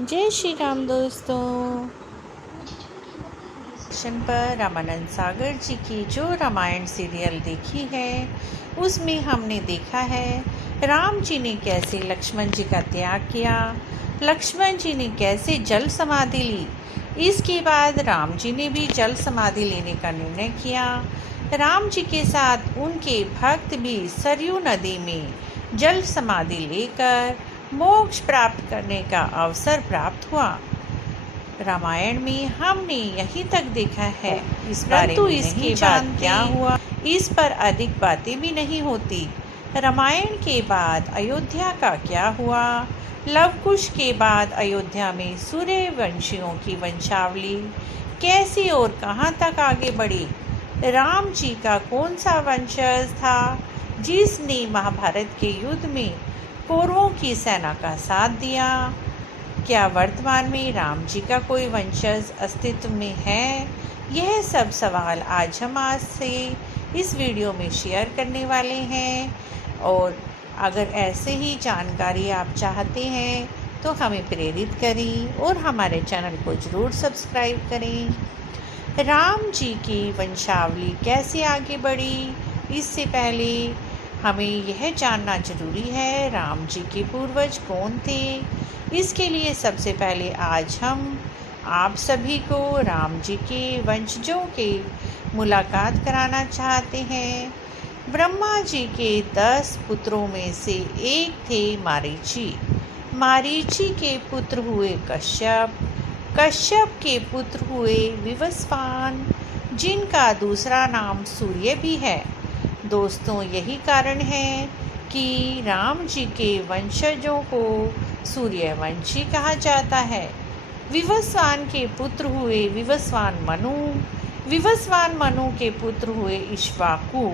जय श्री राम दोस्तों। टेलीविज़न पर रामानंद सागर जी की जो रामायण सीरियल देखी है उसमें हमने देखा है राम जी ने कैसे लक्ष्मण जी का त्याग किया, लक्ष्मण जी ने कैसे जल समाधि ली। इसके बाद राम जी ने भी जल समाधि लेने का निर्णय किया। राम जी के साथ उनके भक्त भी सरयू नदी में जल समाधि लेकर मोक्ष प्राप्त करने का अवसर प्राप्त हुआ। रामायण में हमने यहीं तक देखा है, इस बारे में इसके बाद क्या हुआ इस पर अधिक बातें भी नहीं होती। रामायण के बाद अयोध्या का क्या हुआ, लवकुश के बाद अयोध्या में सूर्यवंशियों की वंशावली कैसी और कहां तक आगे बढ़ी, राम जी का कौन सा वंशज था जिसने महाभारत के युद्ध में कौरवों की सेना का साथ दिया, क्या वर्तमान में राम जी का कोई वंशज अस्तित्व में है, यह सब सवाल आज हम से इस वीडियो में शेयर करने वाले हैं। और अगर ऐसे ही जानकारी आप चाहते हैं तो हमें प्रेरित करें और हमारे चैनल को ज़रूर सब्सक्राइब करें। राम जी की वंशावली कैसे आगे बढ़ी, इससे पहले हमें यह जानना जरूरी है राम जी के पूर्वज कौन थे। इसके लिए सबसे पहले आज हम आप सभी को राम जी के वंशजों के मुलाकात कराना चाहते हैं। ब्रह्मा जी के 10 पुत्रों में से एक थे मारीची। मारीची के पुत्र हुए कश्यप, कश्यप के पुत्र हुए विवस्वान, जिनका दूसरा नाम सूर्य भी है। दोस्तों, यही कारण है कि राम जी के वंशजों को सूर्यवंशी कहा जाता है। विवस्वान के पुत्र हुए विवस्वान मनु, विवस्वान मनु के पुत्र हुए इक्ष्वाकु।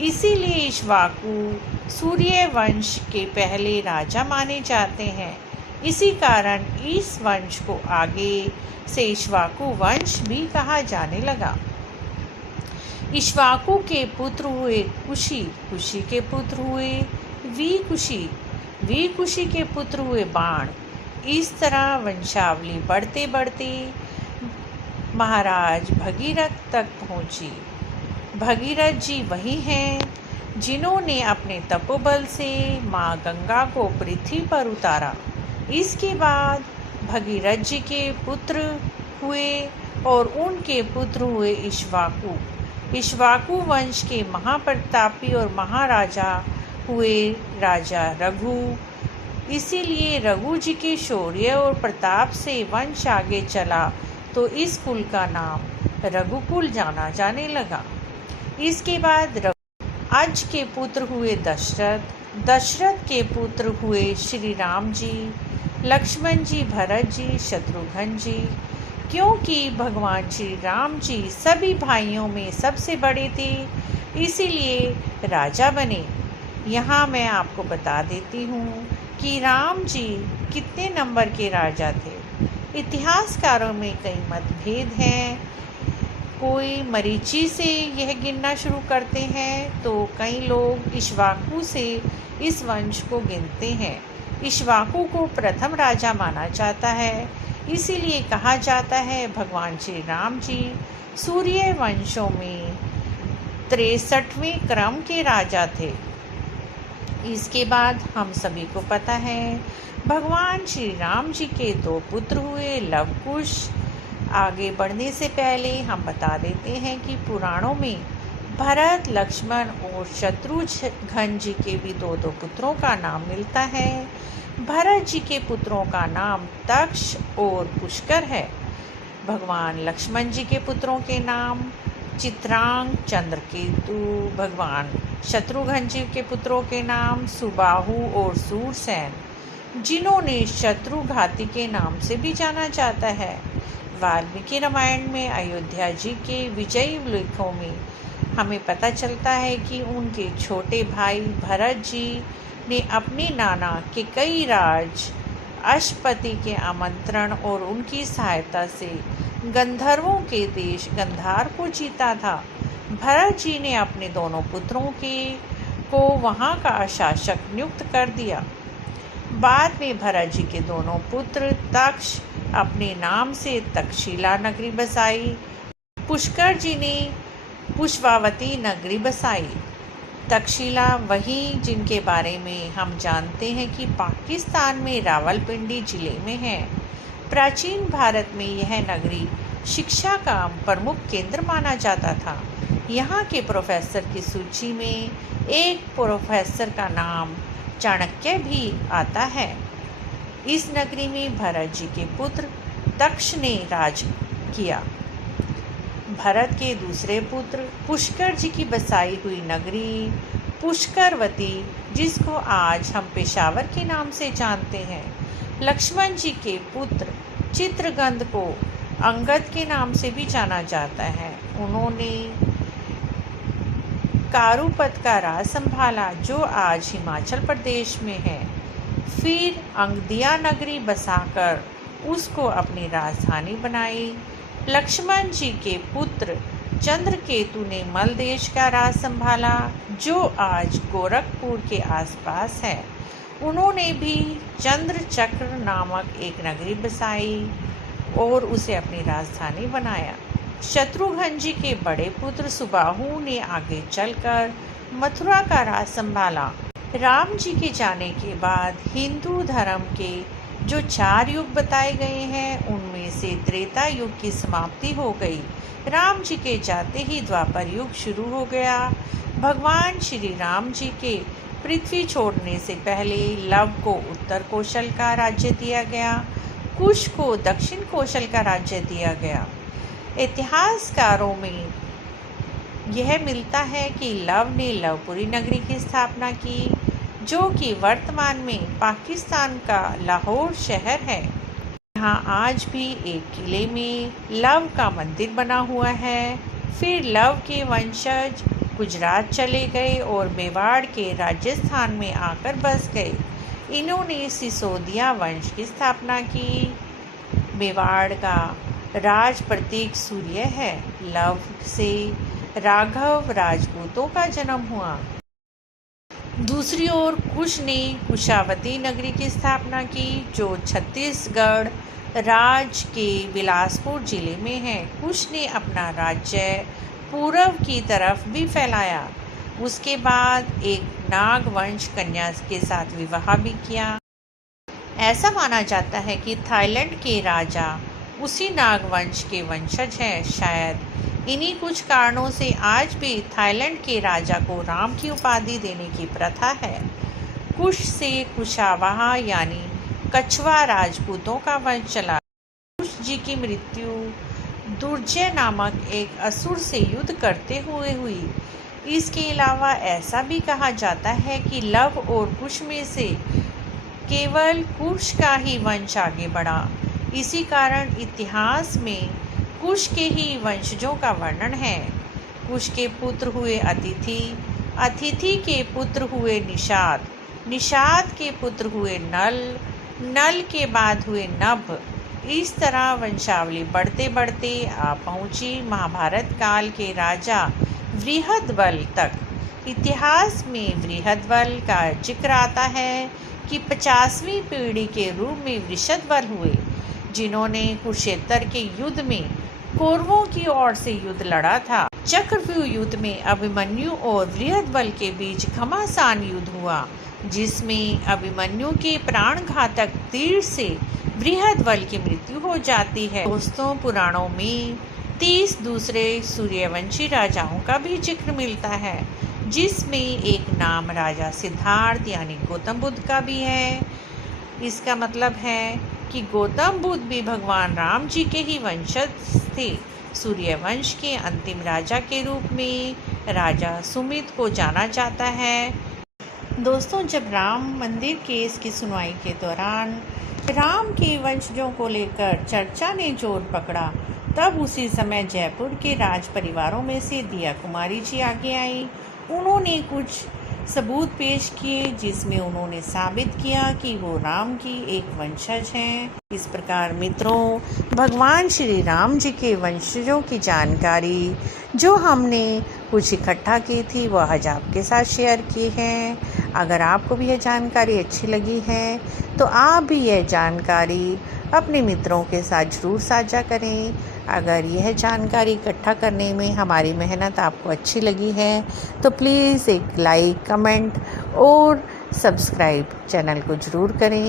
इसीलिए इक्ष्वाकु सूर्यवंश के पहले राजा माने जाते हैं। इसी कारण इस वंश को आगे से इक्ष्वाकु वंश भी कहा जाने लगा। इक्ष्वाकु के पुत्र हुए कुशी, कुशी के पुत्र हुए वीकुशी, वीकुशी के पुत्र हुए बाण। इस तरह वंशावली बढ़ते बढ़ते महाराज भगीरथ तक पहुंची। भगीरथ जी वही हैं जिन्होंने अपने तपोबल से माँ गंगा को पृथ्वी पर उतारा। इसके बाद भगीरथ जी के पुत्र हुए और उनके पुत्र हुए इक्ष्वाकु। इक्ष्वाकु वंश के महाप्रतापी और महाराजा हुए राजा रघु। इसीलिए रघु जी के शौर्य और प्रताप से वंश आगे चला तो इस कुल का नाम रघुकुल जाना जाने लगा। इसके बाद अज के पुत्र हुए दशरथ, दशरथ के पुत्र हुए श्री राम जी, लक्ष्मण जी, भरत जी, शत्रुघ्न जी। क्योंकि भगवान श्री राम जी सभी भाइयों में सबसे बड़े थे, इसीलिए राजा बने। यहाँ मैं आपको बता देती हूँ कि राम जी कितने नंबर के राजा थे। इतिहासकारों में कई मतभेद हैं। कोई मरीची से यह गिनना शुरू करते हैं तो कई लोग इक्ष्वाकु से इस वंश को गिनते हैं। इक्ष्वाकु को प्रथम राजा माना जाता है। इसीलिए कहा जाता है भगवान श्री राम जी सूर्य वंशों में 63वें क्रम के राजा थे। इसके बाद हम सभी को पता है भगवान श्री राम जी के 2 पुत्र हुए लवकुश। आगे बढ़ने से पहले हम बता देते हैं कि पुराणों में भरत, लक्ष्मण और शत्रुघ्न जी के भी 2 पुत्रों का नाम मिलता है। भरत जी के पुत्रों का नाम तक्ष और पुष्कर है। भगवान लक्ष्मण जी के पुत्रों के नाम चित्रांग, चंद्रकेतु। भगवान शत्रुघ्न जी के पुत्रों के नाम सुबाहु और सूरसेन, जिन्होंने शत्रुघाती के नाम से भी जाना जाता है। वाल्मीकि रामायण में अयोध्या जी के विजयी लेखों में हमें पता चलता है कि उनके छोटे भाई भरत जी ने अपने नाना के कई राज अश्वपति के आमंत्रण और उनकी सहायता से गंधर्वों के देश गंधार को जीता था। भरत जी ने अपने दोनों पुत्रों को वहां का शासक नियुक्त कर दिया। बाद में भरत जी के दोनों पुत्र तक्ष अपने नाम से तक्षशिला नगरी बसाई। पुष्कर जी ने पुष्पावती नगरी बसाई। तक्षशिला वही जिनके बारे में हम जानते हैं कि पाकिस्तान में रावलपिंडी जिले में है। प्राचीन भारत में यह नगरी शिक्षा का प्रमुख केंद्र माना जाता था। यहाँ के प्रोफेसर की सूची में एक प्रोफेसर का नाम चाणक्य भी आता है। इस नगरी में भरत जी के पुत्र दक्ष ने राज किया। भरत के दूसरे पुत्र पुष्कर जी की बसाई हुई नगरी पुष्करवती, जिसको आज हम पेशावर के नाम से जानते हैं। लक्ष्मण जी के पुत्र चित्रगंध को अंगद के नाम से भी जाना जाता है। उन्होंने कारूपत का राज संभाला, जो आज हिमाचल प्रदेश में है। फिर अंगदिया नगरी बसाकर उसको अपनी राजधानी बनाई। लक्ष्मण जी के पुत्र चंद्रकेतु ने मलदेश का राज संभाला, जो आज गोरखपुर के आसपास है। उन्होंने भी चंद्रचक्र नामक एक नगरी बसाई और उसे अपनी राजधानी बनाया। शत्रुघ्न जी के बड़े पुत्र सुबाहु ने आगे चलकर मथुरा का राज संभाला। राम जी के जाने के बाद हिंदू धर्म के जो 4 युग बताए गए हैं, उनमें से त्रेता युग की समाप्ति हो गई। राम जी के जाते ही द्वापर युग शुरू हो गया। भगवान श्री राम जी के पृथ्वी छोड़ने से पहले लव को उत्तर कौशल का राज्य दिया गया, कुश को दक्षिण कौशल का राज्य दिया गया। इतिहासकारों में यह मिलता है कि लव ने लवपुरी नगरी की स्थापना की, जो कि वर्तमान में पाकिस्तान का लाहौर शहर है। यहाँ आज भी एक किले में लव का मंदिर बना हुआ है। फिर लव के वंशज गुजरात चले गए और मेवाड़ के राजस्थान में आकर बस गए। इन्होंने सिसोदिया वंश की स्थापना की। मेवाड़ का राज प्रतीक सूर्य है। लव से राघव राजपूतों का जन्म हुआ। दूसरी ओर कुश ने कुशावती नगरी की स्थापना की, जो छत्तीसगढ़ राज्य के बिलासपुर जिले में है। कुश ने अपना राज्य पूर्व की तरफ भी फैलाया। उसके बाद एक नागवंश कन्या के साथ विवाह भी किया। ऐसा माना जाता है कि थाईलैंड के राजा उसी नागवंश के वंशज हैं। शायद इन्हीं कुछ कारणों से आज भी थाईलैंड के राजा को राम की उपाधि देने की प्रथा है। कुश से कुशावाहा यानी कछवा राजपूतों का वंश चला। कुश जी की मृत्यु दुर्जय नामक एक असुर से युद्ध करते हुए हुई। इसके अलावा ऐसा भी कहा जाता है कि लव और कुश में से केवल कुश का ही वंश आगे बढ़ा। इसी कारण इतिहास में कुश के ही वंशजों का वर्णन है। कुश के पुत्र हुए अतिथि, अतिथि के पुत्र हुए निषाद, निषाद के पुत्र हुए नल, नल के बाद हुए नभ। इस तरह वंशावली बढ़ते बढ़ते आ पहुंची महाभारत काल के राजा वृहदबल तक। इतिहास में वृहदबल का जिक्र आता है कि 50वीं पीढ़ी के रूप में वृषदबल हुए, जिन्होंने कुरुक्षेत्र के युद्ध में कौरवों की ओर से युद्ध लड़ा था। चक्रव्यूह युद्ध में अभिमन्यु और वृहदबल के बीच घमासान युद्ध हुआ, जिसमें अभिमन्यु के प्राण घातक तीर से वृहदबल की मृत्यु हो जाती है। दोस्तों, पुराणों में 30 दूसरे सूर्यवंशी राजाओं का भी जिक्र मिलता है, जिसमें एक नाम राजा सिद्धार्थ यानी गौतम बुद्ध का भी है। इसका मतलब है कि गौतम बुद्ध भी भगवान राम जी के ही वंशज थे। सूर्यवंश के अंतिम राजा के रूप में राजा सुमित को जाना जाता है। दोस्तों, जब राम मंदिर केस की सुनवाई के दौरान राम के वंशजों को लेकर चर्चा ने जोर पकड़ा, तब उसी समय जयपुर के राज परिवारों में से दिया कुमारी जी आगे आई। उन्होंने कुछ सबूत पेश किए, जिसमें उन्होंने साबित किया कि वो राम की एक वंशज हैं। इस प्रकार मित्रों, भगवान श्री राम जी के वंशजों की जानकारी जो हमने कुछ इकट्ठा की थी, वह आज आपके साथ शेयर की है। अगर आपको भी यह जानकारी अच्छी लगी है तो आप भी यह जानकारी अपने मित्रों के साथ ज़रूर साझा करें। अगर यह जानकारी इकट्ठा करने में हमारी मेहनत आपको अच्छी लगी है तो प्लीज़ एक लाइक, कमेंट और सब्सक्राइब चैनल को ज़रूर करें।